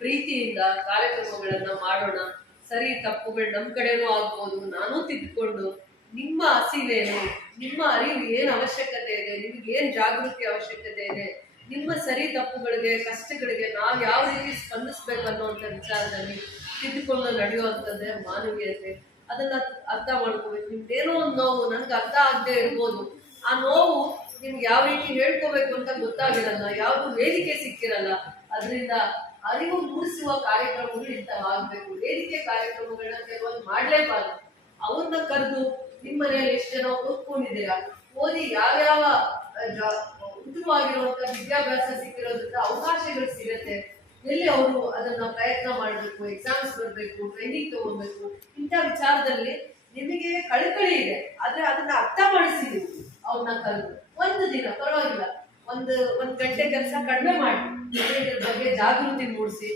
ಪ್ರೀತಿಯಿಂದ ಕಾರ್ಯಕ್ರಮಗಳನ್ನ ಮಾಡೋಣ. ಸರಿ ತಪ್ಪುಗಳು ನಮ್ಮ ಕಡೆನೂ ಆಗ್ಬೋದು. ನಾನು ತಿದ್ದುಕೊಂಡು ನಿಮ್ಮ ಹಸಿವೇನು, ನಿಮ್ಮ ಅರಿವು ಏನು ಅವಶ್ಯಕತೆ ಇದೆ, ನಿಮ್ಗೆ ಏನ್ ಜಾಗೃತಿ ಅವಶ್ಯಕತೆ ಇದೆ, ನಿಮ್ಮ ಸರಿ ತಪ್ಪುಗಳಿಗೆ ಕಷ್ಟಗಳಿಗೆ ನಾವು ಯಾವ ರೀತಿ ಸ್ಪಂದಿಸ್ಬೇಕು ಅನ್ನೋಂಥ ವಿಚಾರದಲ್ಲಿ ತಿದ್ದುಕೊಂಡು ನಡೆಯುವಂಥದ್ದೇ ಮಾನವೀಯತೆ. ಅದನ್ನ ಅರ್ಥ ಮಾಡ್ಕೋಬೇಕು. ನಿಮ್ದೇನೋ ಒಂದು ನೋವು ನನ್ಗೆ ಅರ್ಥ ಆಗದೆ ಇರ್ಬೋದು, ಆ ನೋವು ನಿಮ್ಗೆ ಯಾವ ರೀತಿ ಹೇಳ್ಕೋಬೇಕು ಅಂತ ಗೊತ್ತಾಗಿರಲ್ಲ, ಯಾವ್ದು ವೇದಿಕೆ ಸಿಕ್ಕಿರಲ್ಲ. ಅದರಿಂದ ಅರಿವು ಮೂಡಿಸುವ ಕಾರ್ಯಕ್ರಮಗಳು ಇಂಥವಾಗಬೇಕು. ವೇದಿಕೆ ಕಾರ್ಯಕ್ರಮಗಳನ್ನ ಕೆಲವೊಂದು ಮಾಡ್ಲೇಬಾರ್ದು. ಅವ್ರನ್ನ ಕರೆದು ನಿಮ್ಮ ಮನೆಯಲ್ಲಿ ಎಷ್ಟು ಜನ ಓದ್ಕೊಂಡಿದ್ದೀರಾ, ಓದಿ ಯಾವ್ಯಾವ ಉತ್ತಮವಾಗಿರುವಂತ ವಿದ್ಯಾಭ್ಯಾಸ ಸಿಕ್ಕಿರೋದ್ರಿಂದ ಅವಕಾಶಗಳು ಸಿಗತ್ತೆ, ಎಲ್ಲಿ ಅವರು ಅದನ್ನ ಪ್ರಯತ್ನ ಮಾಡಬೇಕು, ಎಕ್ಸಾಮ್ಸ್ ಬರಬೇಕು, ಟ್ರೈನಿಂಗ್ ತಗೋಬೇಕು, ಇಂಥ ವಿಚಾರದಲ್ಲಿ ನಿಮಗೆ ಕಳಕಳಿ ಇದೆ. ಆದ್ರೆ ಅದನ್ನ ಅರ್ಥ ಮಾಡಿಸಿದೀವಿ. ಅವ್ರನ್ನ ಕರೆದು ಒಂದು ದಿನ ಪರವಾಗಿಲ್ಲ, ಒಂದ್ ಗಂಟೆ ಕೆಲಸ ಕಡಿಮೆ ಮಾಡಿ ಇದ್ರ ಬಗ್ಗೆ ಜಾಗೃತಿ ಮೂಡಿಸಿ.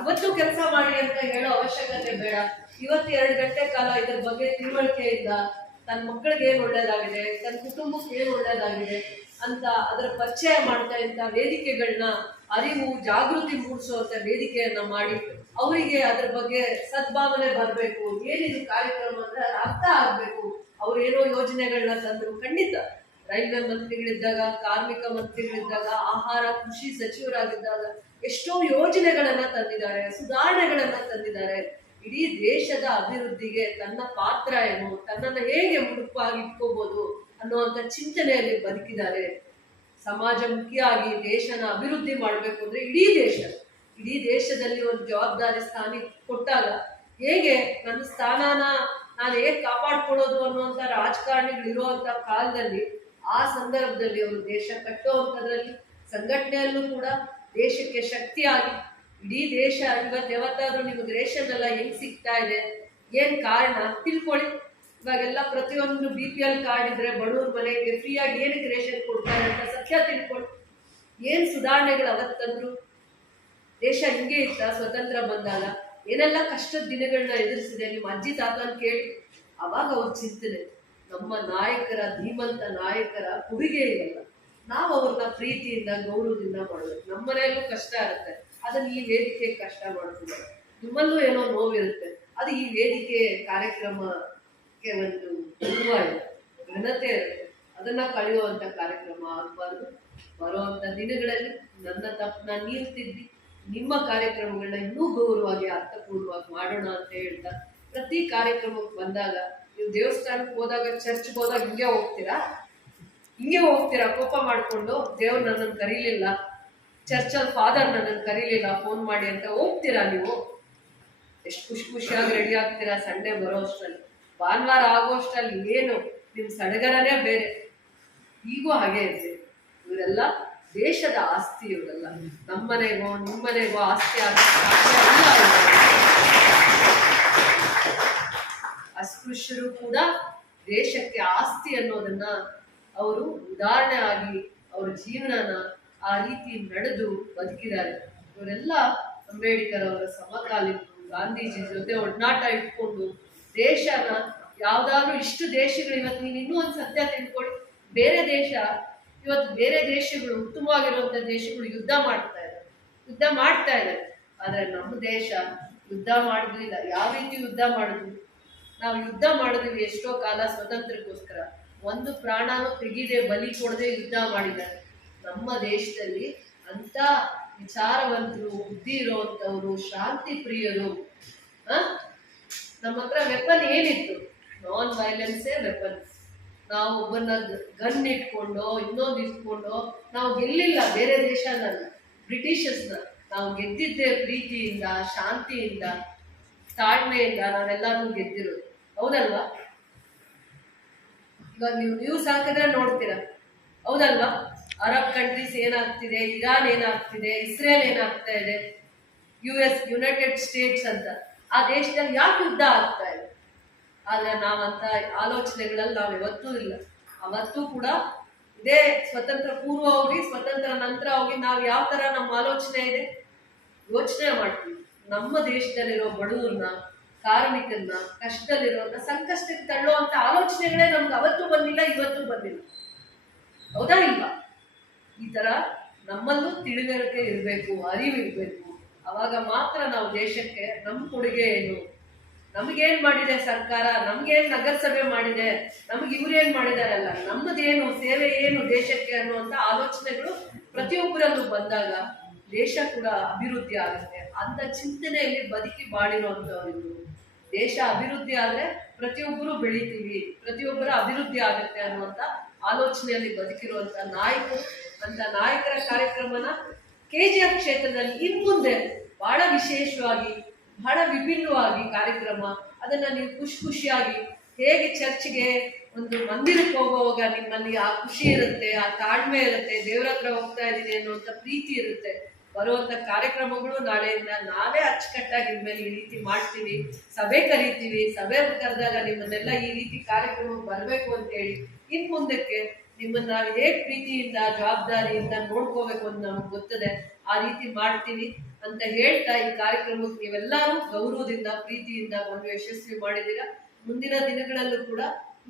ಇವತ್ತು ಕೆಲಸ ಮಾಡಿ ಅಂತ ಹೇಳೋ ಅವಶ್ಯಕತೆ ಬೇಡ. ಇವತ್ತು 2 ಗಂಟೆ ಕಾಲ ಇದ್ರ ಬಗ್ಗೆ ತಿಳುವಳಿಕೆಯಿಂದ ತನ್ನ ಮಕ್ಕಳಿಗೆ ಏನ್ ಒಳ್ಳೇದಾಗಿದೆ, ತನ್ನ ಕುಟುಂಬಕ್ಕೆ ಏನ್ ಒಳ್ಳೇದಾಗಿದೆ ಅಂತ ಅದರ ಪರಿಚಯ ಮಾಡ್ತಾ ಇಂಥ ವೇದಿಕೆಗಳನ್ನ, ಅರಿವು ಜಾಗೃತಿ ಮೂಡಿಸುವಂತ ವೇದಿಕೆಯನ್ನ ಮಾಡಿ ಅವರಿಗೆ ಅದ್ರ ಬಗ್ಗೆ ಸದ್ಭಾವನೆ ಬರಬೇಕು. ಏನಿದು ಕಾರ್ಯಕ್ರಮ ಅಂದ್ರೆ ಅರ್ಥ ಆಗ್ಬೇಕು. ಅವ್ರು ಏನೋ ಯೋಜನೆಗಳನ್ನ ತಂದ್ರು, ಖಂಡಿತ ರೈಲ್ವೆ ಮಂತ್ರಿಗಳಿದ್ದಾಗ, ಕಾರ್ಮಿಕ ಮಂತ್ರಿಗಳಿದ್ದಾಗ, ಆಹಾರ ಕೃಷಿ ಸಚಿವರಾಗಿದ್ದಾಗ ಎಷ್ಟೋ ಯೋಜನೆಗಳನ್ನ ತಂದಿದ್ದಾರೆ, ಸುಧಾರಣೆಗಳನ್ನ ತಂದಿದ್ದಾರೆ. ಇಡೀ ದೇಶದ ಅಭಿವೃದ್ಧಿಗೆ ತನ್ನ ಪಾತ್ರ ಏನು, ತನ್ನನ್ನು ಹೇಗೆ ಮುಡುಪಾಗಿ ಇಟ್ಕೋಬಹುದು ಅನ್ನುವಂಥ ಚಿಂತನೆಯಲ್ಲಿ ಬದುಕಿದ್ದಾರೆ. ಸಮಾಜಮುಖಿಯಾಗಿ ದೇಶನ ಅಭಿವೃದ್ಧಿ ಮಾಡಬೇಕು ಅಂದ್ರೆ ಇಡೀ ದೇಶದಲ್ಲಿ ಒಂದು ಜವಾಬ್ದಾರಿ ಸ್ಥಾನ ಕೊಟ್ಟಾಗ ಹೇಗೆ ನನ್ನ ಸ್ಥಾನನ ನಾನು ಹೇಗೆ ಕಾಪಾಡ್ಕೊಳ್ಳೋದು ಅನ್ನುವಂಥ ರಾಜಕಾರಣಿಗಳು ಇರುವಂತ ಕಾಲದಲ್ಲಿ, ಆ ಸಂದರ್ಭದಲ್ಲಿ ಅವರು ದೇಶ ಕಟ್ಟುವಂಥದ್ರಲ್ಲಿ ಸಂಘಟನೆಯಲ್ಲೂ ಕೂಡ ದೇಶಕ್ಕೆ ಶಕ್ತಿಯಾಗಿ ಇಡೀ ದೇಶ ಯಾವತ್ತಾದ್ರೂ ನಿಮ್ಗೆ ರೇಷನ್ ಎಲ್ಲ ಹೆಂಗ್ ಸಿಗ್ತಾ ಇದೆ, ಏನ್ ಕಾರಣ ತಿಳ್ಕೊಳ್ಳಿ. ಇವಾಗೆಲ್ಲ ಪ್ರತಿಯೊಂದು BPL ಕಾರ್ಡ್ ಇದ್ರೆ ಬಡವ್ರ ಮನೆಗೆ ಫ್ರೀಯಾಗಿ ಏನಕ್ಕೆ ರೇಷನ್ ಕೊಡ್ತಾರೆ ಅಂತ ಸತ್ಯ ತಿಳ್ಕೊಳ್ಳಿ. ಏನ್ ಸುಧಾರಣೆಗಳು ಅವತ್ತಂದ್ರು. ದೇಶ ಹಿಂಗೆ ಇತ್ತ ಸ್ವತಂತ್ರ ಬಂದಾಗ ಏನೆಲ್ಲ ಕಷ್ಟದ ದಿನಗಳನ್ನ ಎದುರಿಸಿದೆ ನಿಮ್ಮ ಅಜ್ಜಿ ತಾತನ ಕೇಳಿ. ಅವಾಗ ಅವ್ರ ಚಿಂತನೆ, ನಮ್ಮ ನಾಯಕರ, ಧೀಮಂತ ನಾಯಕರ ಕೊಡುಗೆ ಇರಲ್ಲ, ನಾವು ಅವ್ರನ್ನ ಪ್ರೀತಿಯಿಂದ ಗೌರವದಿಂದ ಮಾಡಬೇಕು. ನಮ್ಮ ಮನೆಯಲ್ಲೂ ಕಷ್ಟ ಇರುತ್ತೆ, ಅದನ್ನ ಈ ವೇದಿಕೆ ಕಷ್ಟ ಮಾಡ್ತೀವಿ. ನಿಮ್ಮಲ್ಲೂ ಏನೋ ನೋವಿರುತ್ತೆ, ಅದು ಈ ವೇದಿಕೆ ಕಾರ್ಯಕ್ರಮಕ್ಕೆ ಒಂದು ಘನತೆ ಇರುತ್ತೆ. ಅದನ್ನ ಕಳೆಯುವಂತ ಕಾರ್ಯಕ್ರಮ ಆಗಬಾರ್ದು. ಬರುವಂತ ದಿನಗಳಲ್ಲಿ ನನ್ನ ತಪ್ಪನ್ನ ನೀವು ತಿದ್ದಿ ನಿಮ್ಮ ಕಾರ್ಯಕ್ರಮಗಳನ್ನ ಇನ್ನೂ ಗೌರವವಾಗಿ ಅರ್ಥಪೂರ್ವವಾಗಿ ಮಾಡೋಣ ಅಂತ ಹೇಳ್ತಾ, ಪ್ರತಿ ಕಾರ್ಯಕ್ರಮಕ್ಕೆ ಬಂದಾಗ, ನೀವು ದೇವಸ್ಥಾನಕ್ಕೆ ಹೋದಾಗ, ಚರ್ಚ್ಗೆ ಹೋದಾಗ ಹಿಂಗೆ ಹೋಗ್ತೀರಾ ಕೋಪ ಮಾಡ್ಕೊಂಡು, ದೇವ್ರು ನನ್ನನ್ನು ಕರೀಲಿಲ್ಲ, ಚರ್ಚಲ್ಲಿ ಫಾದರ್ ನನ್ನನ್ನು ಕರೀಲಿಲ್ಲ ಫೋನ್ ಮಾಡಿ ಅಂತ ಹೋಗ್ತೀರಾ ನೀವು. ಎಷ್ಟು ಖುಷಿಯಾಗಿ ರೆಡಿ ಆಗ್ತೀರಾ ಸಂಡೇ ಬರೋ ಅಷ್ಟರಲ್ಲಿ, ಭಾನುವಾರ ಆಗೋ ಅಷ್ಟರಲ್ಲಿ ಏನು ನಿಮ್ಮ ಸಡಗರನೇ ಬೇರೆ. ಈಗೂ ಹಾಗೆ ಇದೆ. ಇವರೆಲ್ಲ ದೇಶದ ಆಸ್ತಿ. ಇವರೆಲ್ಲ ನಮ್ಮನೆಗೋ ನಿಮ್ಮನೆಗೋ ಆಸ್ತಿ ಅಸ್ಪೃಶ್ಯರು ಕೂಡ ದೇಶಕ್ಕೆ ಆಸ್ತಿ ಅನ್ನೋದನ್ನ ಅವರು ಉದಾಹರಣೆ ಆಗಿ ಅವ್ರ ಜೀವನನ ಆ ರೀತಿ ನಡೆದು ಬದುಕಿದ್ದಾರೆ. ಇವರೆಲ್ಲ ಅಂಬೇಡ್ಕರ್ ಅವರ ಸಮಕಾಲೀನರು, ಗಾಂಧೀಜಿ ಜೊತೆ ಒಡನಾಟ ಇಟ್ಕೊಂಡು ದೇಶನ ಯಾವ್ದಾದ್ರು ಇಷ್ಟು ದೇಶಗಳು, ಇವತ್ತು ನೀವು ಇನ್ನೂ ಒಂದು ಸತ್ಯ ತಿಳ್ಕೊಳ್ಳಿ, ಬೇರೆ ದೇಶಗಳು ಉತ್ತಮವಾಗಿರುವಂತ ದೇಶಗಳು ಯುದ್ಧ ಮಾಡ್ತಾ ಇದ್ದಾರೆ. ಆದ್ರೆ ನಮ್ಮ ದೇಶ ಯುದ್ಧ ಮಾಡಿದ್ರಿಲ್ಲ. ಯಾವ ರೀತಿ ಯುದ್ಧ ಮಾಡಿದ್ವಿ? ನಾವು ಯುದ್ಧ ಮಾಡಿದ್ವಿ ಎಷ್ಟೋ ಕಾಲ ಸ್ವತಂತ್ರಕ್ಕೋಸ್ಕರ, ಒಂದು ಪ್ರಾಣನೂ ತೆಗೀದೆ, ಬಲಿ ಕೊಡದೆ ಯುದ್ಧ ಮಾಡಿದ್ದಾರೆ. ನಮ್ಮ ದೇಶದಲ್ಲಿ ಅಂತ ವಿಚಾರವಂತರು, ಬುದ್ಧಿ ಇರುವಂತವ್ರು, ಶಾಂತಿ ಪ್ರಿಯರು. ನಮ್ಮ ಹತ್ರ ವೆಪನ್ ಏನಿತ್ತು? ನಾನ್ ವೈಲೆನ್ಸೇ ವೆಪನ್. ನಾವು ಒಬ್ಬನ ಗನ್ ಇಟ್ಕೊಂಡೋ ಇನ್ನೊಂದು ಇಟ್ಕೊಂಡೋ ನಾವು ಗೆಲ್ಲಿಲ್ಲ ಬೇರೆ ದೇಶನ, ಬ್ರಿಟಿಷರ್ಸ್ನ. ನಾವು ಗೆದ್ದಿದ್ದೆ ಪ್ರೀತಿಯಿಂದ, ಶಾಂತಿಯಿಂದ, ತಾಳ್ಮೆಯಿಂದ ನಾವೆಲ್ಲರೂ ಗೆದ್ದಿರೋದು. ಹೌದಲ್ವಾ? ಇವಾಗ ನೀವು ನ್ಯೂಸ್ ಹಾಕಿದ್ರೆ ನೋಡ್ತೀರಾ, ಹೌದಲ್ವಾ? ಅರಬ್ ಕಂಟ್ರೀಸ್ ಏನಾಗ್ತಿದೆ, ಇರಾನ್ ಏನಾಗ್ತಿದೆ, ಇಸ್ರೇಲ್ ಏನಾಗ್ತಾ ಇದೆ, US ಯುನೈಟೆಡ್ ಸ್ಟೇಟ್ಸ್ ಅಂತ. ಆ ದೇಶದಲ್ಲಿ ಯಾಕೆ ಯುದ್ಧ ಆಗ್ತಾ ಇದೆ? ಆದ್ರೆ ನಾವಂತ ಆಲೋಚನೆಗಳಲ್ಲಿ ನಾವು ಯಾವತ್ತೂ ಇಲ್ಲ. ಅವತ್ತೂ ಕೂಡ ಇದೇ ಸ್ವತಂತ್ರ ಪೂರ್ವ ಹೋಗಿ ಸ್ವತಂತ್ರ ನಂತರ ಹೋಗಿ ನಾವು ಯಾವ ತರ ನಮ್ಮ ಆಲೋಚನೆ ಇದೆ ಯೋಚನೆ ಮಾಡ್ತೀವಿ. ನಮ್ಮ ದೇಶದಲ್ಲಿರೋ ಬಡವ್ರನ್ನ, ಕಾರ್ಮಿಕರನ್ನ, ಕಷ್ಟದಲ್ಲಿರೋನ್ನ ಸಂಕಷ್ಟಕ್ಕೆ ತಳ್ಳುವಂತ ಆಲೋಚನೆಗಳೇ ನಮ್ಗೆ ಅವತ್ತೂ ಬಂದಿಲ್ಲ, ಇವತ್ತೂ ಬಂದಿಲ್ಲ. ಹೌದಾ ಇಲ್ವಾ? ಈ ತರ ನಮ್ಮಲ್ಲೂ ತಿಳಿವಳಿಕೆ ಇರಬೇಕು, ಅರಿವು ಇರಬೇಕು. ಅವಾಗ ಮಾತ್ರ ನಾವು ದೇಶಕ್ಕೆ ನಮ್ಮ ಕೊಡುಗೆ ಏನು, ನಮಗೇನ್ ಮಾಡಿದೆ ಸರ್ಕಾರ, ನಮ್ಗೇನ್ ನಗರಸಭೆ ಮಾಡಿದೆ, ನಮ್ಗೆ ಇವ್ರೇನ್ ಮಾಡಿದಾರಲ್ಲ, ನಮ್ಮದೇನು ಸೇವೆ ಏನು ದೇಶಕ್ಕೆ ಅನ್ನುವಂತ ಆಲೋಚನೆಗಳು ಪ್ರತಿಯೊಬ್ಬರಲ್ಲೂ ಬಂದಾಗ ದೇಶ ಕೂಡ ಅಭಿವೃದ್ಧಿ ಆಗುತ್ತೆ ಅಂತ ಚಿಂತನೆಯಲ್ಲಿ ಬದುಕಿ ಬಾಳಿರುವಂತವ್ರು. ದೇಶ ಅಭಿವೃದ್ಧಿ ಆದ್ರೆ ಪ್ರತಿಯೊಬ್ಬರು ಬೆಳಿತೀವಿ, ಪ್ರತಿಯೊಬ್ಬರ ಅಭಿವೃದ್ಧಿ ಆಗುತ್ತೆ ಅನ್ನುವಂತ ಆಲೋಚನೆಯಲ್ಲಿ ಬದುಕಿರುವಂತ ನಾಯಕರು. ಅಂತ ನಾಯಕರ ಕಾರ್ಯಕ್ರಮನ KGF ಕ್ಷೇತ್ರದಲ್ಲಿ ಇನ್ಮುಂದೆ ಬಹಳ ವಿಶೇಷವಾಗಿ, ಬಹಳ ವಿಭಿನ್ನವಾಗಿ ಕಾರ್ಯಕ್ರಮ, ಅದನ್ನ ನೀವು ಖುಷಿಯಾಗಿ ಹೇಗೆ ಚರ್ಚ್ಗೆ ಒಂದು ಮಂದಿರಕ್ಕೆ ಹೋಗುವಾಗ ನಿಮ್ಮಲ್ಲಿ ಆ ಖುಷಿ ಇರುತ್ತೆ, ಆ ತಾಳ್ಮೆ ಇರುತ್ತೆ, ದೇವರ ಹತ್ರ ಹೋಗ್ತಾ ಇದ್ದೀನಿ ಅನ್ನುವಂಥ ಪ್ರೀತಿ ಇರುತ್ತೆ. ಬರುವಂತ ಕಾರ್ಯಕ್ರಮಗಳು ನಾಳೆಯಿಂದ ನಾವೇ ಅಚ್ಚುಕಟ್ಟಾಗಿ ಇನ್ಮೇಲೆ ಈ ರೀತಿ ಮಾಡ್ತೀವಿ, ಸಭೆ ಕರಿತೀವಿ, ಸಭೆ ಕರೆದಾಗ ನಿಮ್ಮನ್ನೆಲ್ಲ ಈ ರೀತಿ ಕಾರ್ಯಕ್ರಮಕ್ಕೆ ಬರಬೇಕು ಅಂತೇಳಿ ಇನ್ ಮುಂದಕ್ಕೆ ನಿಮ್ಮನ್ನ ನಾವು ಹೇಗೆ ಪ್ರೀತಿಯಿಂದ ಜವಾಬ್ದಾರಿಯಿಂದ ನೋಡ್ಕೋಬೇಕು ಅಂತ ನಮ್ಗೆ ಗೊತ್ತದೆ, ಆ ರೀತಿ ಮಾಡ್ತೀವಿ ಅಂತ ಹೇಳ್ತಾ ಈ ಕಾರ್ಯಕ್ರಮಕ್ಕೆ ನೀವೆಲ್ಲರೂ ಗೌರವದಿಂದ ಪ್ರೀತಿಯಿಂದ ಒಂದು ಯಶಸ್ವಿ ಮಾಡಿದ್ದೀರಾ. ಮುಂದಿನ ದಿನಗಳಲ್ಲೂ ಕೂಡ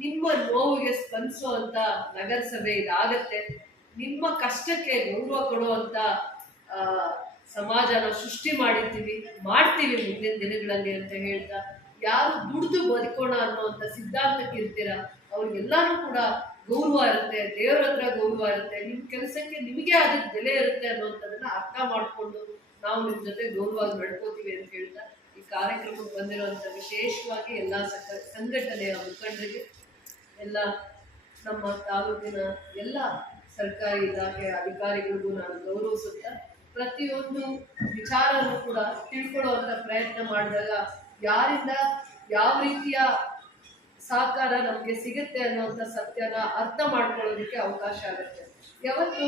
ನಿಮ್ಮ ನೋವಿಗೆ ಸ್ಪಂದಿಸುವಂತ ನಗರಸಭೆ ಇದಾಗತ್ತೆ. ನಿಮ್ಮ ಕಷ್ಟಕ್ಕೆ ಗೌರವ ಕೊಡುವಂತ ಸಮಾಜನ ಸೃಷ್ಟಿ ಮಾಡ್ತೀವಿ ಮುಂದಿನ ದಿನಗಳಲ್ಲಿ ಅಂತ ಹೇಳ್ತಾ, ಯಾರು ದುಡ್ದು ಬದುಕೋಣ ಅನ್ನುವಂಥ ಸಿದ್ಧಾಂತಕ್ಕೆ ಇರ್ತೀರ ಅವ್ರಿಗೆಲ್ಲಾನು ಕೂಡ ಗೌರವ ಇರುತ್ತೆ, ದೇವರ ಹತ್ರ ಗೌರವ ಇರುತ್ತೆ, ನಿಮ್ಮ ಕೆಲಸಕ್ಕೆ ನಿಮಗೆ ಅದಕ್ಕೆ ಬೆಲೆ ಇರುತ್ತೆ ಅನ್ನುವಂಥದ್ದನ್ನ ಅರ್ಥ ಮಾಡಿಕೊಂಡು ನಾವು ನಿಮ್ಮ ಜೊತೆ ಗೌರವವಾಗಿ ನಡ್ಕೋತೀವಿ ಅಂತ ಹೇಳ್ತಾ ಈ ಕಾರ್ಯಕ್ರಮಕ್ಕೆ ಬಂದಿರುವಂಥ ವಿಶೇಷವಾಗಿ ಎಲ್ಲ ಸಂಘಟನೆಯ ಮುಖಂಡರಿಗೆ, ಎಲ್ಲ ನಮ್ಮ ತಾಲೂಕಿನ ಎಲ್ಲ ಸರ್ಕಾರಿ ಇಲಾಖೆ ಅಧಿಕಾರಿಗಳಿಗೂ ನಾನು ಗೌರವಿಸುತ್ತಾ, ಪ್ರತಿಯೊಂದು ವಿಚಾರನೂ ಕೂಡ ತಿಳ್ಕೊಳ್ಳುವಂಥ ಪ್ರಯತ್ನ ಮಾಡಿದಾಗ ಯಾರಿಂದ ಯಾವ ರೀತಿಯ ಸಹಕಾರ ನಮಗೆ ಸಿಗುತ್ತೆ ಅನ್ನುವಂಥ ಸತ್ಯನ ಅರ್ಥ ಮಾಡ್ಕೊಳ್ಳೋದಕ್ಕೆ ಅವಕಾಶ ಆಗುತ್ತೆ. ಯಾವತ್ತು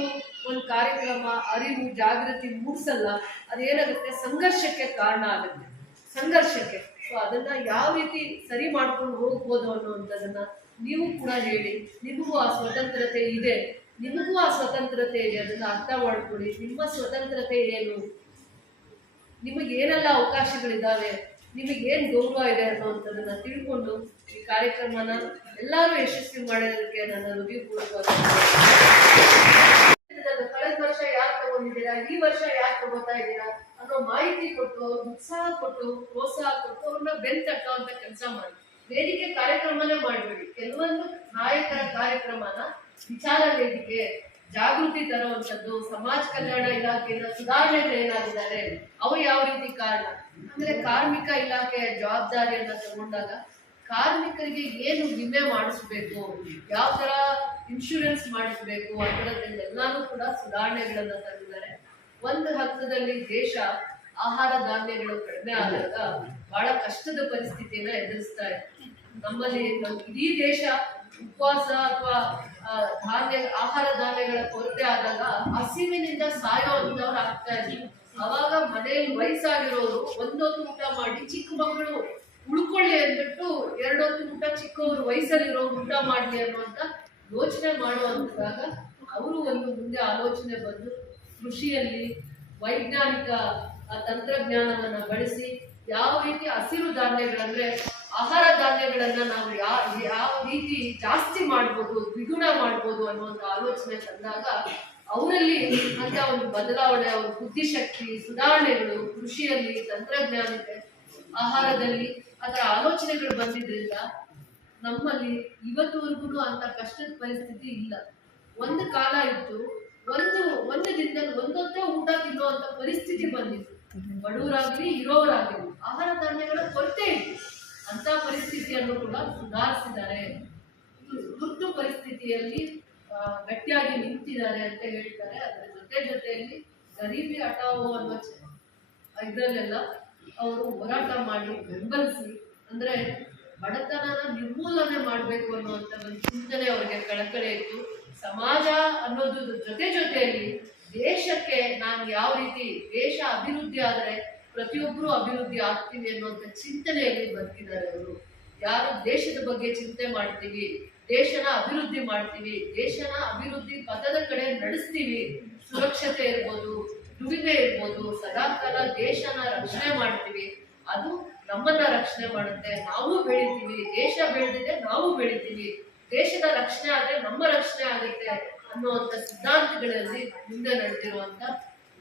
ಒಂದು ಕಾರ್ಯಕ್ರಮ ಅರಿವು ಜಾಗೃತಿ ಮೂಡಿಸಲ್ಲ, ಅದೇನಾಗುತ್ತೆ ಸಂಘರ್ಷಕ್ಕೆ ಕಾರಣ ಆಗುತ್ತೆ, ಸಂಘರ್ಷಕ್ಕೆ. ಸೊ ಅದನ್ನ ಯಾವ ರೀತಿ ಸರಿ ಮಾಡ್ಕೊಂಡು ಹೋಗ್ಬೋದು ಅನ್ನುವಂಥದ್ದನ್ನ ನೀವು ಕೂಡ ಹೇಳಿ, ನಿಮಗೂ ಆ ಸ್ವತಂತ್ರತೆ ಇದೆ, ನಿಮಗೂ ಆ ಸ್ವತಂತ್ರತೆ ಇದೆ, ಅದನ್ನ ಅರ್ಥ ಮಾಡ್ಕೊಳ್ಳಿ. ನಿಮ್ಮ ಸ್ವತಂತ್ರತೆ ಏನು, ನಿಮಗೇನೆಲ್ಲ ಅವಕಾಶಗಳಿದ್ದಾವೆ, ನಿಮಗೇನು ಗೌರವ ಇದೆ ಅನ್ನುವಂಥದ್ದನ್ನ ತಿಳ್ಕೊಂಡು ಈ ಕಾರ್ಯಕ್ರಮನ ಎಲ್ಲರೂ ಯಶಸ್ವಿ ಮಾಡೋದಕ್ಕೆ ನನ್ನ ಹೃದಯಪೂರ್ವಕವಾದ ಕಳೆದ ವರ್ಷ ಯಾರು ತಗೊಂಡಿದ್ದೀರಾ, ಈ ವರ್ಷ ಯಾರು ತಗೋತಾ ಇದ್ದೀರಾ ಅನ್ನೋ ಮಾಹಿತಿ ಕೊಟ್ಟು, ಉತ್ಸಾಹ ಕೊಟ್ಟು, ಪ್ರೋತ್ಸಾಹ ಕೊಟ್ಟು ಅವ್ರನ್ನ ಬೆನ್ ತಟ್ಟೋ ಅಂತ ಕೆಲಸ ಮಾಡಿ. ವೇದಿಕೆ ಕಾರ್ಯಕ್ರಮನೇ ಮಾಡಬೇಡಿ, ಕೆಲವೊಂದು ನಾಯಕರ ಕಾರ್ಯಕ್ರಮನ ವಿಚಾರ ವೇದಿಕೆ, ಜಾಗೃತಿ ತರುವಂಥದ್ದು, ಸಮಾಜ ಕಲ್ಯಾಣ ಇಲಾಖೆಯ ಸುಧಾರಣೆಗಳೇನಾಗಿದ್ದಾರೆ, ಅವು ಯಾವ ರೀತಿ ಕಾರಣ, ಆಮೇಲೆ ಕಾರ್ಮಿಕ ಇಲಾಖೆಯ ಜವಾಬ್ದಾರಿಯನ್ನ ತಗೊಂಡಾಗ ಕಾರ್ಮಿಕರಿಗೆ ಏನು ವಿಮೆ ಮಾಡಿಸ್ಬೇಕು, ಯಾವ ತರ ಇನ್ಶೂರೆನ್ಸ್ ಮಾಡಿಸ್ಬೇಕು, ಆ ಥರದ್ದೆಲ್ಲನೂ ಕೂಡ ಸುಧಾರಣೆಗಳನ್ನ ತಂದಿದ್ದಾರೆ. ಒಂದು ಹಂತದಲ್ಲಿ ದೇಶ ಆಹಾರ ಧಾನ್ಯಗಳು ಕಡಿಮೆ ಆದಾಗ ಬಹಳ ಕಷ್ಟದ ಪರಿಸ್ಥಿತಿಯನ್ನ ಎದುರಿಸ್ತಾ ಇದೆ. ನಮ್ಮಲ್ಲಿ ಇಡೀ ದೇಶ ಉಪವಾಸ ಅಥವಾ ಆಹಾರ ಧಾನ್ಯಗಳ ಕೊರತೆ ಆದಾಗ ಹಸಿವಿನಿಂದ ಸಾಯೋಂಥವ್ರು ಆಗ್ತಾ ಇದ್ರು. ಅವಾಗ ಮನೆಯಲ್ಲಿ ವಯಸ್ಸಾಗಿರೋರು ಒಂದೊತ್ತು ಊಟ ಮಾಡಿ, ಚಿಕ್ಕ ಮಕ್ಕಳು ಉಳ್ಕೊಳ್ಳಿ ಅಂದ್ಬಿಟ್ಟು ಎರಡೊತ್ತು ಊಟ ಚಿಕ್ಕವರು ವಯಸ್ಸಲ್ಲಿರೋರು ಊಟ ಮಾಡ್ಲಿ ಅನ್ನುವಂತ ಯೋಚನೆ ಮಾಡುವಂತಾಗ ಅವರು ಒಂದು ಮುಂದೆ ಆಲೋಚನೆ ಬಂದು ಕೃಷಿಯಲ್ಲಿ ವೈಜ್ಞಾನಿಕ ತಂತ್ರಜ್ಞಾನವನ್ನ ಬಳಸಿ ಯಾವ ರೀತಿ ಹಸಿರು ಧಾನ್ಯಗಳಂದ್ರೆ ಆಹಾರ ಧಾನ್ಯಗಳನ್ನ ನಾವು ಯಾವ ರೀತಿ ಜಾಸ್ತಿ ಮಾಡ್ಬೋದು, ದ್ವಿಗುಣ ಮಾಡ್ಬೋದು ಅನ್ನುವಂಥ ಆಲೋಚನೆ ತಂದಾಗ ಅವರಲ್ಲಿ ಅಂತ ಒಂದು ಬದಲಾವಣೆ, ಅವ್ರ ಬುದ್ಧಿಶಕ್ತಿ, ಸುಧಾರಣೆಗಳು ಕೃಷಿಯಲ್ಲಿ, ತಂತ್ರಜ್ಞಾನಕ್ಕೆ, ಆಹಾರದಲ್ಲಿ ಅದರ ಆಲೋಚನೆಗಳು ಬಂದಿದ್ರಿಂದ ನಮ್ಮಲ್ಲಿ ಇವತ್ತುವರೆಗೂ ಅಂತ ಕಷ್ಟದ ಪರಿಸ್ಥಿತಿ ಇಲ್ಲ. ಒಂದು ಕಾಲ ಇತ್ತು, ಒಂದು ದಿನದಲ್ಲಿ ಒಂದೊಂದೇ ಊಟ ತಿನ್ನುವಂತ ಪರಿಸ್ಥಿತಿ ಬಂದಿತ್ತು. ಬಡವರಾಗ್ಲಿ ಇರೋರಾಗ್ಲಿ ಆಹಾರ ಧಾನ್ಯಗಳ ಕೊರತೆ ಇತ್ತು. ಅಂತ ಪರಿಸ್ಥಿತಿಯನ್ನು ಕೂಡ ಸುಧಾರಿಸಿದ್ದಾರೆ, ತುರ್ತು ಪರಿಸ್ಥಿತಿಯಲ್ಲಿ ಗಟ್ಟಿಯಾಗಿ ನಿಂತಿದ್ದಾರೆ ಅಂತ ಹೇಳ್ತಾರೆ. ಅದರ ಜೊತೆಯಲ್ಲಿ ಗರೀಬಿ ಹಟಾವೋ ಅನ್ನೋ ಇದರಲ್ಲೆಲ್ಲ ಅವರು ಹೋರಾಟ ಮಾಡಿ ಬೆಂಬಲಿಸಿ, ಅಂದ್ರೆ ಬಡತನನ ನಿರ್ಮೂಲನೆ ಮಾಡಬೇಕು ಅನ್ನುವಂಥ ಒಂದು ಚಿಂತನೆ ಅವರಿಗೆ ಕಳಕಳಿ ಇತ್ತು. ಸಮಾಜ ಅನ್ನೋದು ಜೊತೆಯಲ್ಲಿ ದೇಶಕ್ಕೆ ನಾನು ಯಾವ ರೀತಿ ದೇಶ ಅಭಿವೃದ್ಧಿ ಆದರೆ ಪ್ರತಿಯೊಬ್ಬರು ಅಭಿವೃದ್ಧಿ ಆಗ್ತೀವಿ ಅನ್ನುವಂಥ ಚಿಂತನೆಯಲ್ಲಿ ಬದುಕಿದ್ದಾರೆ ಅವರು. ಯಾರು ದೇಶದ ಬಗ್ಗೆ ಚಿಂತೆ ಮಾಡ್ತೀವಿ, ದೇಶನ ಅಭಿವೃದ್ಧಿ ಮಾಡ್ತೀವಿ, ದೇಶನ ಅಭಿವೃದ್ಧಿ ಪಥದ ಕಡೆ ನಡೆಸ್ತೀವಿ, ಸುರಕ್ಷತೆ ಇರ್ಬೋದು, ದುಡಿಮೆ ಇರ್ಬೋದು, ಸದಾಕಾಲ ದೇಶನ ರಕ್ಷಣೆ ಮಾಡ್ತೀವಿ, ಅದು ನಮ್ಮನ್ನ ರಕ್ಷಣೆ ಮಾಡುತ್ತೆ, ನಾವು ಬೆಳಿತೀವಿ, ದೇಶ ಬೆಳೆದಿದೆ ನಾವು ಬೆಳಿತೀವಿ, ದೇಶದ ರಕ್ಷಣೆ ಆದ್ರೆ ನಮ್ಮ ರಕ್ಷಣೆ ಆಗುತ್ತೆ ಅನ್ನುವಂಥ ಸಿದ್ಧಾಂತಗಳಲ್ಲಿ ಮುಂದೆ ನಡೆದಿರುವಂತ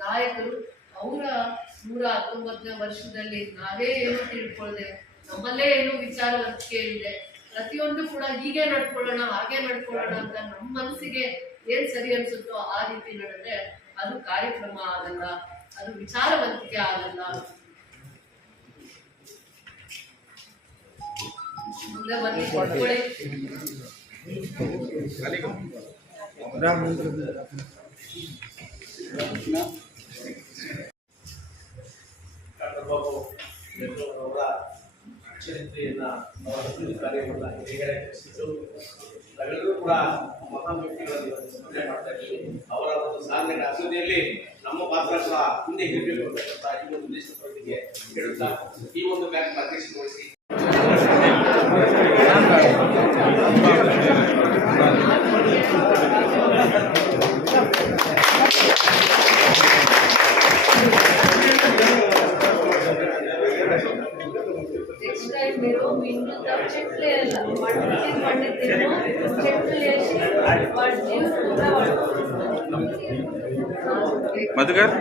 ನಾಯಕರು. ಅವರ 119ನೇ ವರ್ಷದಲ್ಲಿ ನಾವೇ ಏನು ತಿಳ್ಕೊಳ್ದೆ, ನಮ್ಮಲ್ಲೇ ಏನು ವಿಚಾರವಂತಿಕೆ ಇದೆ, ಪ್ರತಿಯೊಂದು ಕೂಡ ಹೀಗೆ ನಡ್ಕೊಳ್ಳೋಣ ಹಾಗೆ ನಡ್ಕೊಳ್ಳೋಣ ಅಂತ ನಮ್ಮ ಮನಸ್ಸಿಗೆ ಏನ್ ಸರಿ ಅನ್ಸುತ್ತೋ ಆ ರೀತಿ ನಡೆದ್ರೆ ಅದು ಕಾರ್ಯಕ್ರಮ ಆಗಲ್ಲ, ಅದು ವಿಚಾರವಂತಿಕೆ ಆಗಲ್ಲ. ಮುಂದೆ ಬನ್ನಿ ಕೊಡ್ಕೊಳ್ಳಿ. ಚರಿತ್ರೆಯನ್ನ ಕಾರ್ಯವನ್ನು ಹೇಗೆ ನಾವೆಲ್ಲರೂ ಕೂಡ ಮಹಾನ್ ವ್ಯಕ್ತಿಗಳನ್ನು ಸ್ಮರಣೆ ಮಾಡ್ತಾ ಇದ್ದೀವಿ. ಅವರ ಒಂದು ಸಾಧನೆಯ ಅಭಿವೃದ್ಧಿಯಲ್ಲಿ ನಮ್ಮ ಪಾತ್ರ ಕೂಡ ಮುಂದೆ ಇರಬೇಕು ಅಂತ ಈ ಒಂದು ಉದ್ದೇಶದೊಂದಿಗೆ ಹೇಳುತ್ತಾ ಈ ಒಂದು ಬ್ಯಾಂಕ್ ಅಧ್ಯಕ್ಷಗೊಳಿಸಿ మీరు చెట్లు పండితేమో చెట్లు వేసి వాటి జీవితం కూడా మధుకర్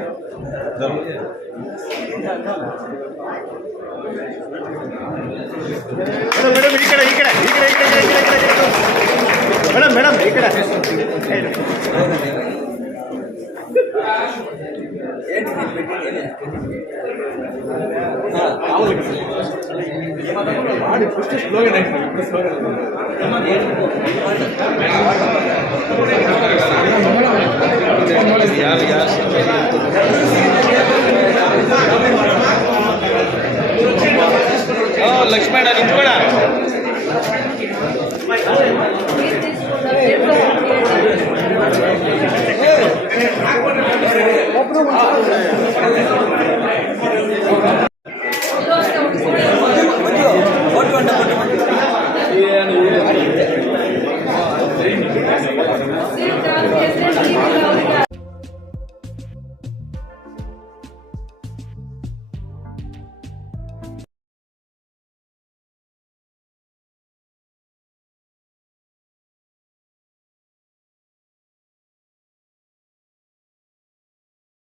మేడం ఇక్కడ ఇక్కడ ఇక్కడ ఇక్కడ మేడం మేడం ఇక్కడ ఫస్ట్ స్లోగన్ లక్ష్మణ నించుకోడా